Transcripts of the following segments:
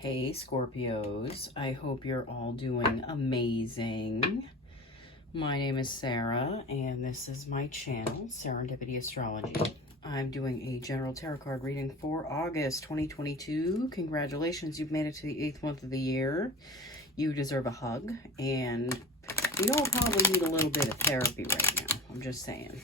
Hey Scorpios, I hope you're all doing amazing. My name is Sarah and this is my channel, Serendipity Astrology. I'm doing a general tarot card reading for August 2022. Congratulations, you've made it to the 8th month of the year. You deserve a hug, and we all probably need a little bit of therapy right now. I'm just saying.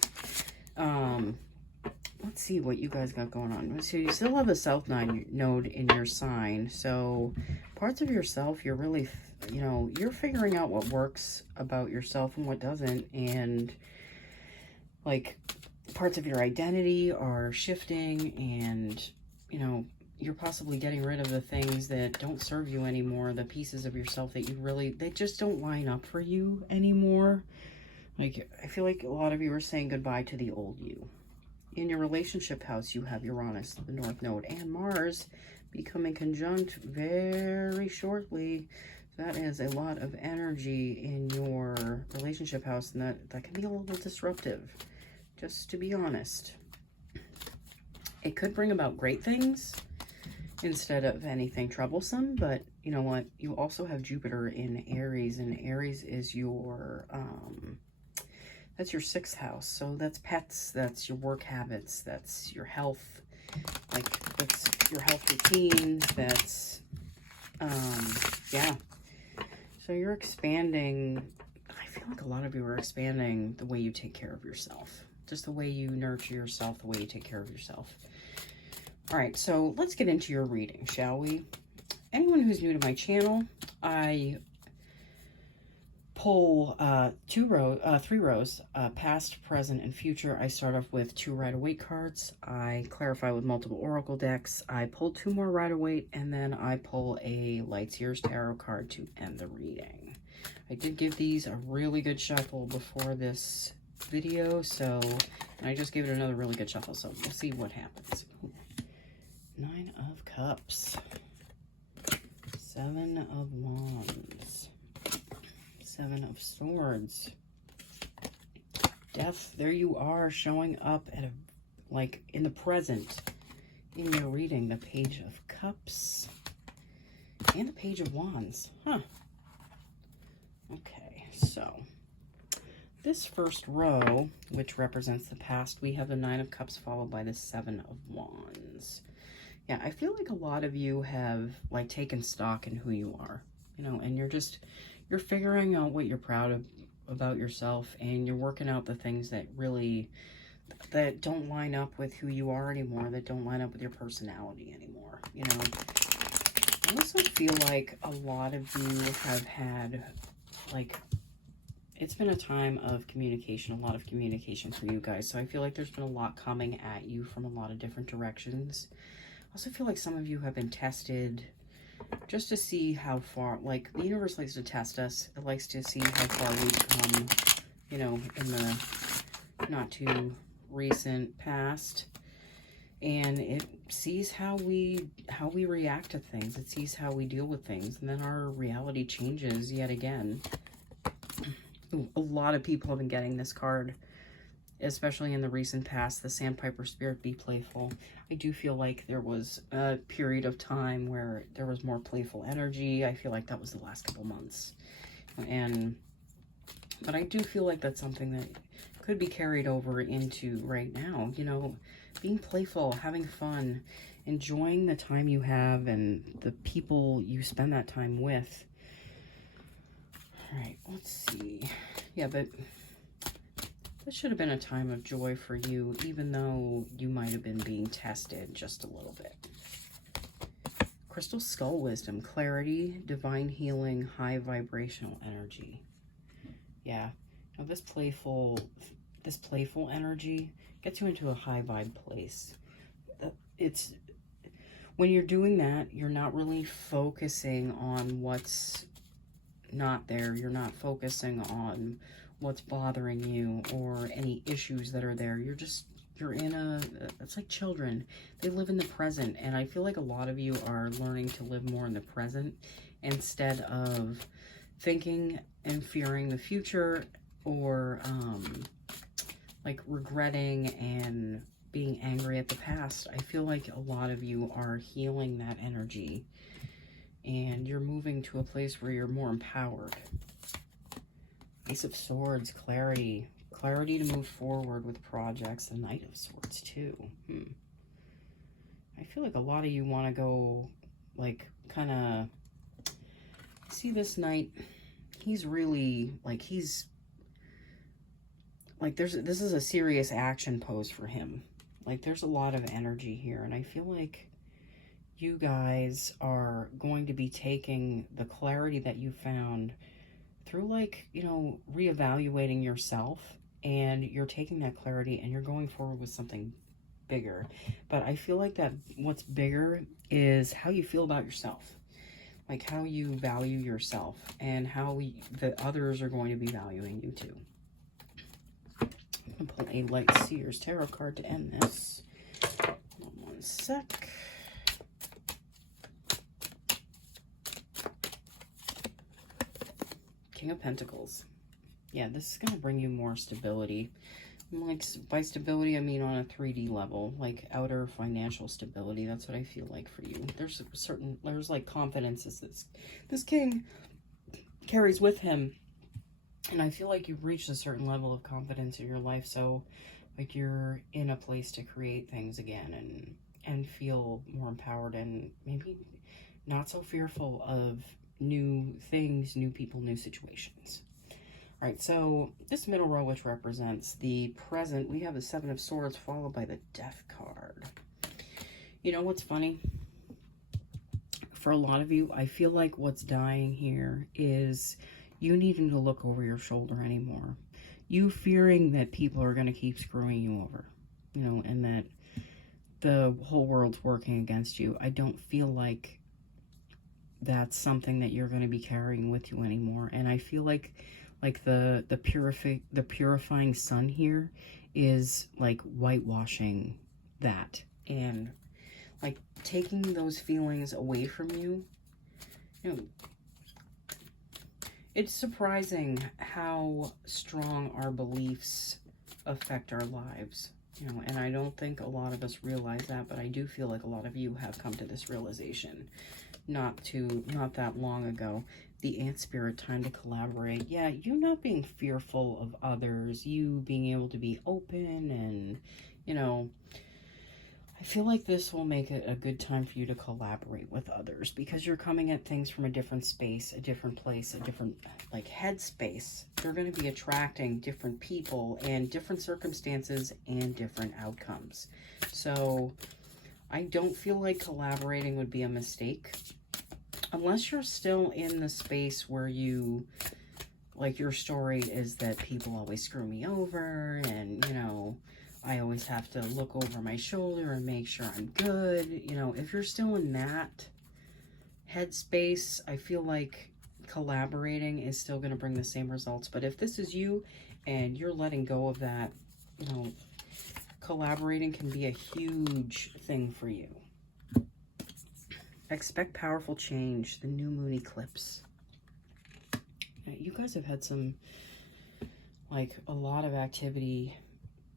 Let's see what you guys got going on. So you still have a South node in your sign. So parts of yourself, you're really, you're figuring out what works about yourself and what doesn't. And like parts of your identity are shifting, and, you're possibly getting rid of the things that don't serve you anymore. The pieces of yourself that they just don't line up for you anymore. Like, I feel like a lot of you are saying goodbye to the old you. In your relationship house, you have Uranus, the North Node, and Mars becoming conjunct very shortly. That is a lot of energy in your relationship house, and that can be a little disruptive, just to be honest. It could bring about great things instead of anything troublesome, but you know what? You also have Jupiter in Aries, and Aries is your that's your 6th house. So that's pets, that's your work habits, that's your health, like that's your health routines, that's, yeah. So you're expanding. I feel like a lot of you are expanding the way you take care of yourself, just the way you nurture yourself, the way you take care of yourself. All right, so let's get into your reading, shall we? Anyone who's new to my channel, I pull 3 rows, past, present, and future. I start off with 2 Rider-Waite cards. I clarify with multiple oracle decks. I pull 2 more Rider-Waite, and then I pull a Light Years Tarot card to end the reading. I did give these a really good shuffle before this video, and I just gave it another really good shuffle, so we'll see what happens. Ooh. 9 of Cups, 7 of Wands, 7 of Swords, Death. There you are, showing up at in the present in your reading. The Page of Cups and the Page of Wands. Huh. Okay, so this first row, which represents the past, we have the 9 of Cups followed by the 7 of Wands. Yeah, I feel like a lot of you have taken stock in who you are, and you're figuring out what you're proud of about yourself, and you're working out the things that that don't line up with who you are anymore, that don't line up with your personality anymore. I also feel like a lot of you have had, it's been a time of communication, a lot of communication for you guys. So I feel like there's been a lot coming at you from a lot of different directions. I also feel like some of you have been tested just to see how far, the universe likes to test us. It likes to see how far we've come, in the not too recent past. And it sees how we react to things. It sees how we deal with things. And then our reality changes yet again. Ooh, a lot of people have been getting this card, especially in the recent past, the Sandpiper Spirit, Be Playful. I do feel like there was a period of time where there was more playful energy. I feel like that was the last couple months. But I do feel like that's something that could be carried over into right now. Being playful, having fun, enjoying the time you have and the people you spend that time with. All right, let's see. Yeah, but this should have been a time of joy for you, even though you might have been being tested just a little bit. Crystal Skull Wisdom, clarity, divine healing, high vibrational energy. Yeah, now this playful energy gets you into a high vibe place. It's when you're doing that, you're not really focusing on what's not there. You're not focusing on what's bothering you or any issues that are there. It's like children. They live in the present, and I feel like a lot of you are learning to live more in the present instead of thinking and fearing the future, or regretting and being angry at the past. I feel like a lot of you are healing that energy and you're moving to a place where you're more empowered. Ace of Swords, clarity. Clarity to move forward with projects. The Knight of Swords, too. I feel like a lot of you want to go, like, kind of... See this Knight? He's really, like, he's... Like, this is a serious action pose for him. Like, there's a lot of energy here, and I feel like you guys are going to be taking the clarity that you found through, like, you know, reevaluating yourself, and you're taking that clarity and you're going forward with something bigger. But I feel like that what's bigger is how you feel about yourself, like how you value yourself, and how the others are going to be valuing you too. I'm going to pull a Light Seers Tarot card to end this. One sec. King of Pentacles. Yeah, this is going to bring you more stability. Like, by stability, I mean on a 3D level, like outer financial stability. That's what I feel like for you. There's like confidence as this king carries with him. And I feel like you've reached a certain level of confidence in your life. So, like, you're in a place to create things again and feel more empowered and maybe not so fearful of new things, new people, new situations. All right, so this middle row, which represents the present, we have the Seven of Swords followed by the Death card. You know what's funny? For a lot of you, I feel like what's dying here is you needing to look over your shoulder anymore. You fearing that people are going to keep screwing you over, you know, and that the whole world's working against you. I don't feel like that's something that you're going to be carrying with you anymore. And I feel like the purifying sun here is like whitewashing that, and like taking those feelings away from you. You know, it's surprising how strong our beliefs affect our lives, you know, and I don't think a lot of us realize that, but I do feel like a lot of you have come to this realization not that long ago. The Ant Spirit, time to collaborate. Yeah, you not being fearful of others, you being able to be open, and, you know, I feel like this will make it a good time for you to collaborate with others, because you're coming at things from a different space, a different place, a different, like, headspace. You're going to be attracting different people and different circumstances and different outcomes. So I don't feel like collaborating would be a mistake. Unless you're still in the space where you, like, your story is that people always screw me over, and, you know, I always have to look over my shoulder and make sure I'm good. You know, if you're still in that headspace, I feel like collaborating is still going to bring the same results. But if this is you and you're letting go of that, you know, collaborating can be a huge thing for you. Expect powerful change. The new moon eclipse. You guys have had some, like, a lot of activity,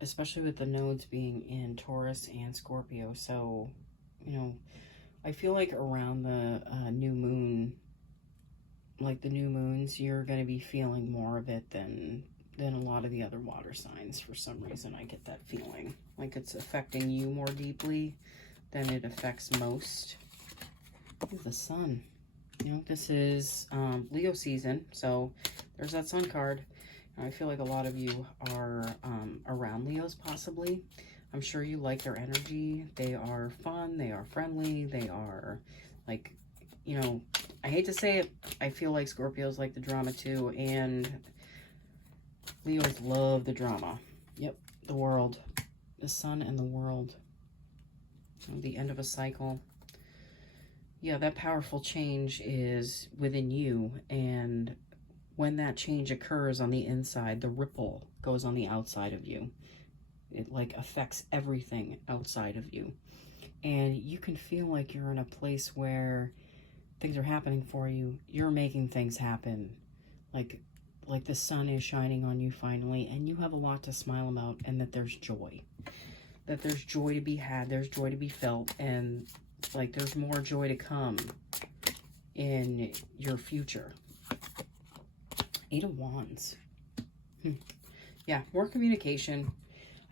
especially with the nodes being in Taurus and Scorpio. So, you know, I feel like around the new moon, like the new moons, you're going to be feeling more of it than a lot of the other water signs. For some reason, I get that feeling. Like it's affecting you more deeply than it affects most. The sun. You know, this is Leo season, so there's that sun card. I feel like a lot of you are around Leos, possibly. I'm sure you like their energy. They are fun. They are friendly. They are, like, you know, I hate to say it, I feel like Scorpios like the drama too, and Leos love the drama. Yep, the world. The sun and the world. The end of a cycle. Yeah, that powerful change is within you, and when that change occurs on the inside, the ripple goes on the outside of you. It, like, affects everything outside of you. And you can feel like you're in a place where things are happening for you. You're making things happen. Like the sun is shining on you finally, and you have a lot to smile about, and that there's joy. That there's joy to be had, there's joy to be felt, and, like, there's more joy to come in your future. 8 of Wands. Yeah, more communication.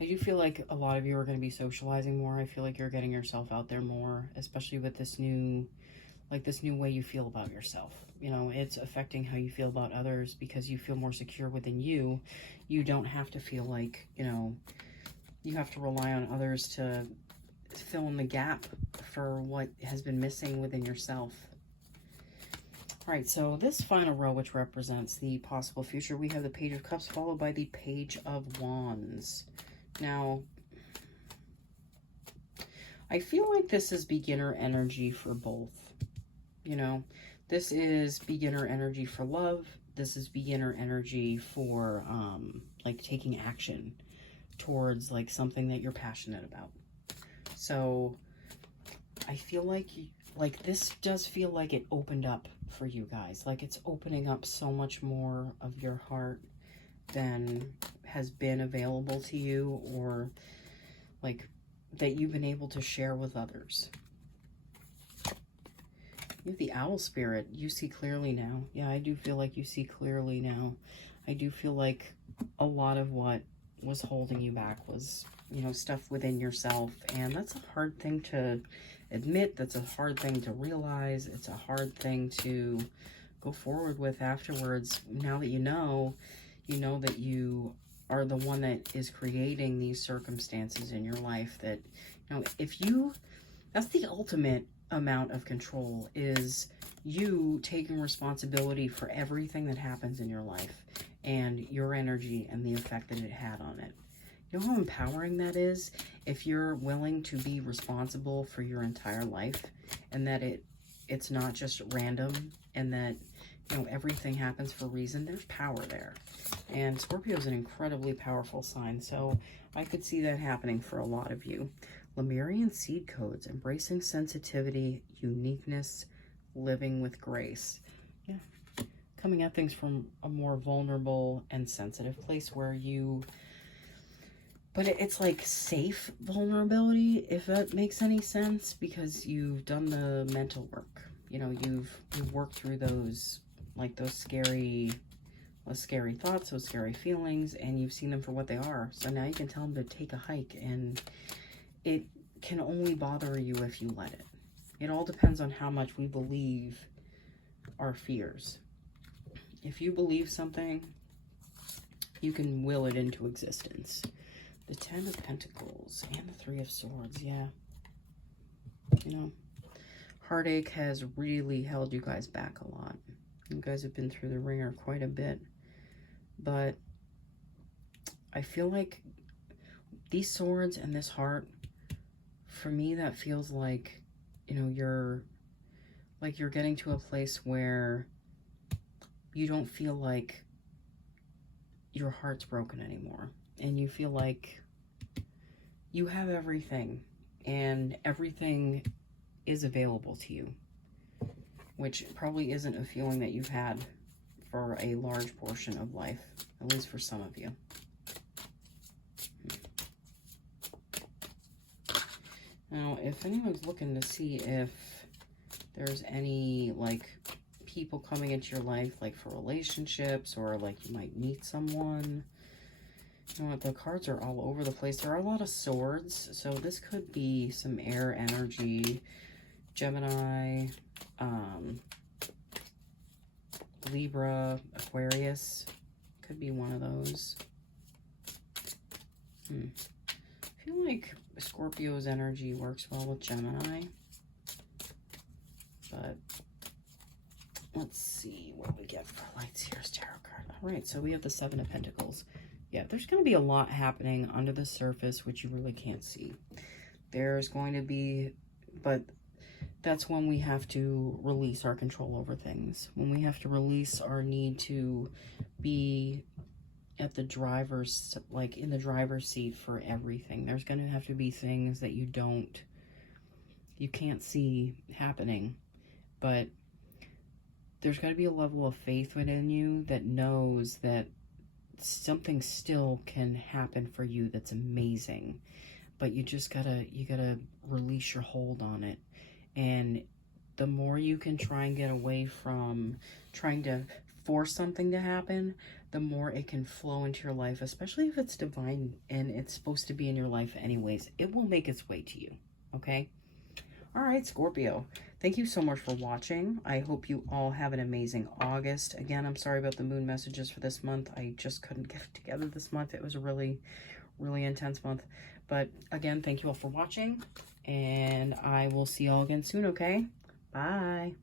I do feel like a lot of you are going to be socializing more. I feel like you're getting yourself out there more, especially with this new, like this new way you feel about yourself. You know, it's affecting how you feel about others because you feel more secure within you. You don't have to feel like, you know, you have to rely on others to fill in the gap for what has been missing within yourself. All right, so this final row, which represents the possible future, we have the Page of Cups followed by the Page of Wands. Now, I feel like this is beginner energy for both. You know, this is beginner energy for love. This is beginner energy for, like, taking action towards, like, something that you're passionate about. So, I feel like this does feel like it opened up for you guys. Like, it's opening up so much more of your heart than has been available to you, or, like, that you've been able to share with others. You have the Owl Spirit. You see clearly now. Yeah, I do feel like you see clearly now. I do feel like a lot of what was holding you back was, you know, stuff within yourself. And that's a hard thing to admit. That's a hard thing to realize. It's a hard thing to go forward with afterwards. Now that you know that you are the one that is creating these circumstances in your life. That, you know, if you, that's the ultimate amount of control, is you taking responsibility for everything that happens in your life and your energy and the effect that it had on it. You know how empowering that is if you're willing to be responsible for your entire life, and that it's not just random, and that, you know, everything happens for a reason. There's power there. And Scorpio is an incredibly powerful sign, so I could see that happening for a lot of you. Lemurian seed codes, embracing sensitivity, uniqueness, living with grace. Yeah, coming at things from a more vulnerable and sensitive place where you, but it's like safe vulnerability, if that makes any sense, because you've done the mental work. You know, you've worked through those, like those scary thoughts, those scary feelings, and you've seen them for what they are. So now you can tell them to take a hike, and it can only bother you if you let it. It all depends on how much we believe our fears. If you believe something, you can will it into existence. The 10 of Pentacles and the 3 of Swords, yeah. You know, heartache has really held you guys back a lot. You guys have been through the ringer quite a bit. But I feel like these swords and this heart, for me, that feels like, you know, you're getting to a place where you don't feel like your heart's broken anymore. And you feel like you have everything, and everything is available to you, which probably isn't a feeling that you've had for a large portion of life, at least for some of you. Now, if anyone's looking to see if there's any, like, people coming into your life, like, for relationships, or, like, you might meet someone, you know what, the cards are all over the place. There are a lot of swords, so this could be some air energy, Gemini, Libra, Aquarius, could be one of those. I feel like Scorpio's energy works well with Gemini, but let's see what we get for Light Seer's Tarot card. All right, so we have the 7 of Pentacles. Yeah, there's going to be a lot happening under the surface, which you really can't see. There's going to be, but that's when we have to release our control over things. When we have to release our need to be at the driver's, like in the driver's seat for everything. There's going to have to be things that you can't see happening, but there's got to be a level of faith within you that knows that something still can happen for you that's amazing, but you just gotta release your hold on it. And the more you can try and get away from trying to force something to happen, the more it can flow into your life, especially if it's divine and it's supposed to be in your life anyways. It will make its way to you, okay? All right, Scorpio, thank you so much for watching. I hope you all have an amazing August. Again, I'm sorry about the moon messages for this month. I just couldn't get it together this month. It was a really, really intense month. But again, thank you all for watching, and I will see you all again soon, okay? Bye.